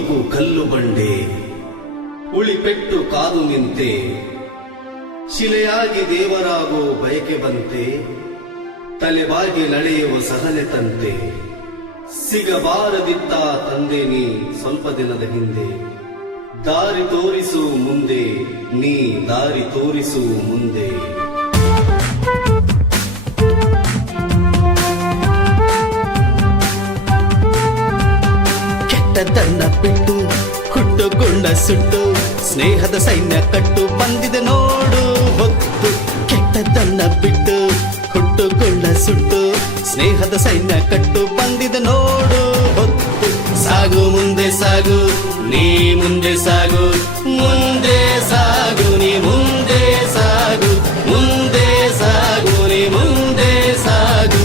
ಬದುಕು ಕಲ್ಲು ಬಂಡೆ, ಉಳಿಪೆಟ್ಟು ಕಾದು ನಿಂತೆ, ಶಿಲೆಯಾಗಿ ದೇವರಾಗೋ ಬಯಕೆ ಬಂತೆ, ತಲೆಬಾಗಿ ನಡೆಯುವ ಸಹನೆ ತಂತೆ. ಸಿಗಬಾರದಿತ್ತ ತಂದೆ ನೀ ಸ್ವಲ್ಪ ದಿನದ ಹಿಂದೆ, ದಾರಿ ತೋರಿಸು ಮುಂದೆ, ನೀ ದಾರಿ ತೋರಿಸು ಮುಂದೆ. ಕೆಟ್ಟದನ್ನ ಬಿಟ್ಟು ಹುಟ್ಟುಗುಳ್ಳ ಸುಟ್ಟು, ಸ್ನೇಹದ ಸೈನ್ಯ ಕಟ್ಟು ಬಂದಿದೆ ನೋಡು ಹೊತ್ತು. ಕೆಟ್ಟದನ್ನ ಬಿಟ್ಟು ಹುಟ್ಟುಗುಳ್ಳ ಸುಟ್ಟು, ಸ್ನೇಹದ ಸೈನ್ಯ ಕಟ್ಟು ಬಂದಿದೆ ನೋಡು ಹೊತ್ತು. ಸಾಗು ಮುಂದೆ ಸಾಗು, ನೀ ಮುಂದೆ ಸಾಗು, ಮುಂದೆ ಸಾಗು, ನೀ ಮುಂದೆ ಸಾಗು, ಮುಂದೆ ಸಾಗು, ನೀ ಮುಂದೆ ಸಾಗು.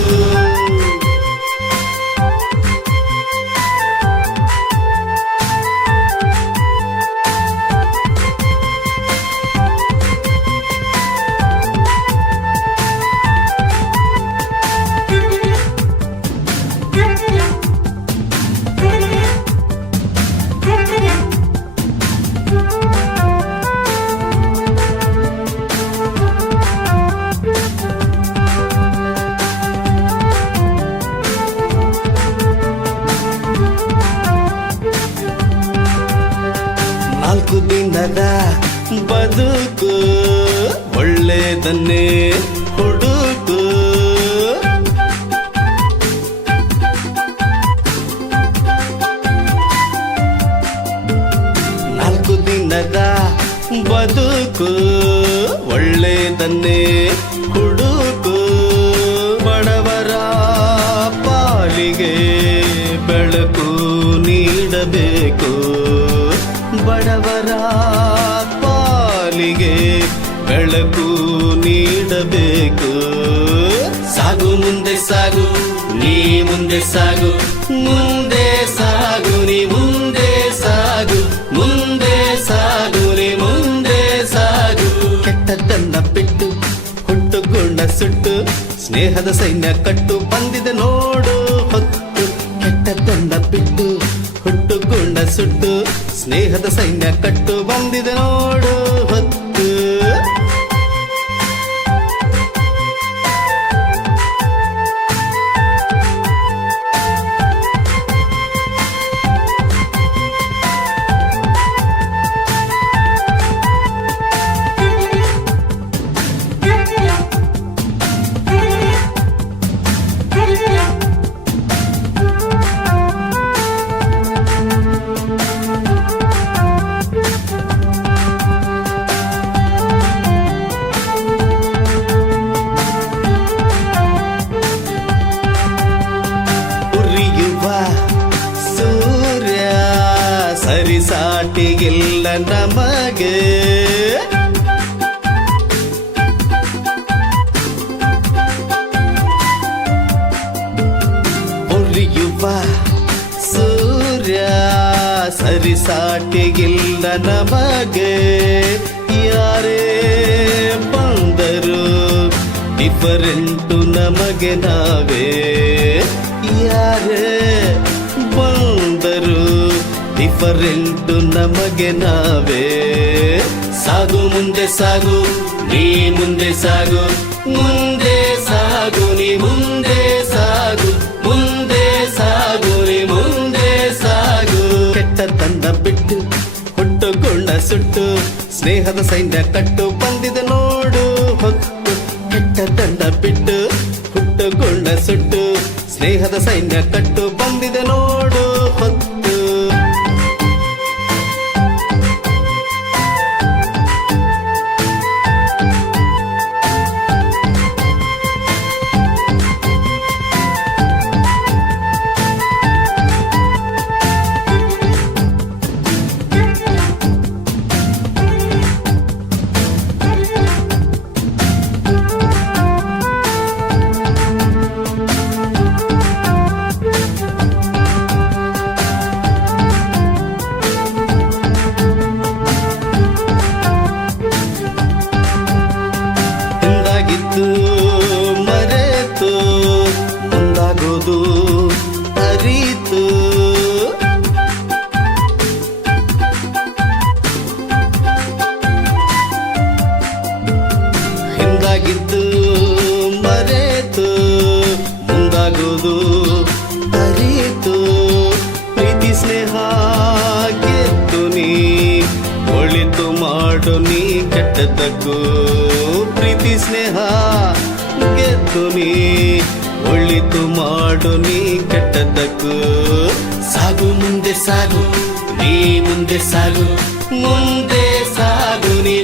ನಾಲ್ಕು ದಿನದ ಬದುಕು, ಒಳ್ಳೆದನ್ನೇ ಹುಡುಕು. ನಾಲ್ಕು ದಿನದ ಬದುಕು, ಒಳ್ಳೆದನ್ನೇ ಹುಡುಕು. ಬಡವರ ಪಾಲಿಗೆ ಬೆಳಕು ನೀಡಬೇಕು, ಬಡವರ ಪಾಲಿಗೆ ಬೆಳಕು ನೀಡಬೇಕು. ಸಾಗು ಮುಂದೆ ಸಾಗು, ನೀ ಮುಂದೆ ಸಾಗು, ಮುಂದೆ ಸಾಗು, ನೀ ಮುಂದೆ ಸಾಗು, ಮುಂದೆ ಸಾಗು, ನೀ ಮುಂದೆ ಸಾಗು. ಕೆಟ್ಟದನ್ನ ಬಿಟ್ಟು ಹುಟ್ಟುಗುಳ್ಳ ಸುಟ್ಟು, ಸ್ನೇಹದ ಸೈನ್ಯ ಕಟ್ಟು ಬಂದಿದೆ ನೋಡು ಹೊತ್ತು. ಕೆಟ್ಟದನ್ನ ಬಿಟ್ಟು ಹುಟ್ಟುಗುಳ್ಳ ಸುಟ್ಟು, ಸ್ನೇಹದ ಸೈನ್ಯ ಕಟ್ಟು ಬಂದಿದೆ ನೋಡು ಹೊತ್ತು. ಸೂರ್ಯ ಸರಿಸಾಟಿಗಿಲ್ಲ ನಮಗೆ, ಉರಿಯುವ ಸೂರ್ಯ ಸರಿಸಾಟಿಗಿಲ್ಲ ನಮಗೆ. ಯಾರೇ ಬಂದರು ಡಿಫರೆಂಟು ನಮಗೆ ನಾವೇ, ಯಾರೇ ಬಂದರು ಡಿಫರೆಂಟು ನಮಗೆ ನಾವೇ. ಸಾಗು ಮುಂದೆ ಸಾಗು, ನೀ ಮುಂದೆ ಸಾಗು, ಮುಂದೆ ಸಾಗು, ನೀ ಮುಂದೆ ಸಾಗು, ಮುಂದೆ ಸಾಗು, ನೀ ಮುಂದೆ ಸಾಗು. ಕೆಟ್ಟದನ್ನ ಬಿಟ್ಟು ಹುಟ್ಟುಗುಳ್ಳ ಸುಟ್ಟು, ಸ್ನೇಹದ ಸೈನ್ಯ ಕಟ್ಟು ಬಂದಿದೆ ನೋಡು ಹೊತ್ತು. ಕೆಟ್ಟದನ್ನ ಬಿಟ್ಟು ಹುಟ್ಟುಗುಳ್ಳ ಸುಟ್ಟು, ಸ್ನೇಹದ ಸೈನ್ಯ ಕಟ್ಟು ಬಂದಿದೆ ನೋಡು ಹೊತ್ತು. ಮಾಡು ನೀ ಕೆಟ್ಟದ್ದಕ್ಕೂ ಪ್ರೀತಿ ಸ್ನೇಹ ಗೆದ್ದು ನೀ ಒಳಿತು ಮಾಡು ನೀ ಕೆಟ್ಟದ್ದಕ್ಕೂ ಸಾಗು ಮುಂದೆ ಸಾಗು ನೀ ಮುಂದೆ ಸಾಗು ಮುಂದೆ ಸಾಗು ನೀ